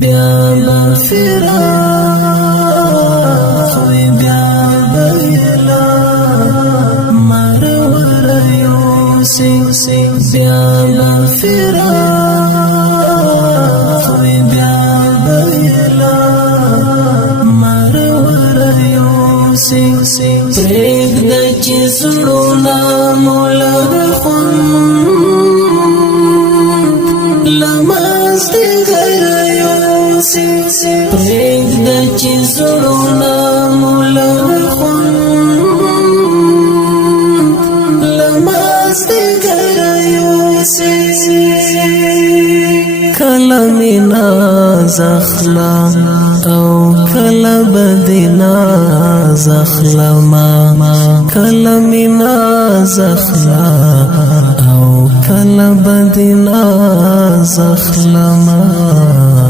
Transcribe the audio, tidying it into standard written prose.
بیا بفراق وی بیا بیلا مرور یوسی بیا بفراق وی بیا بیلا مرور یوسی پریگ دا چی سڑونا مولد خون لمستی غیر یوسی پریگ دا چی سڑونا مولد خون لمستی غیر یوسی کلمینا زخلا او کلبدینا زخلا ما کلمینا زخلا او کلبدینا زخلا ما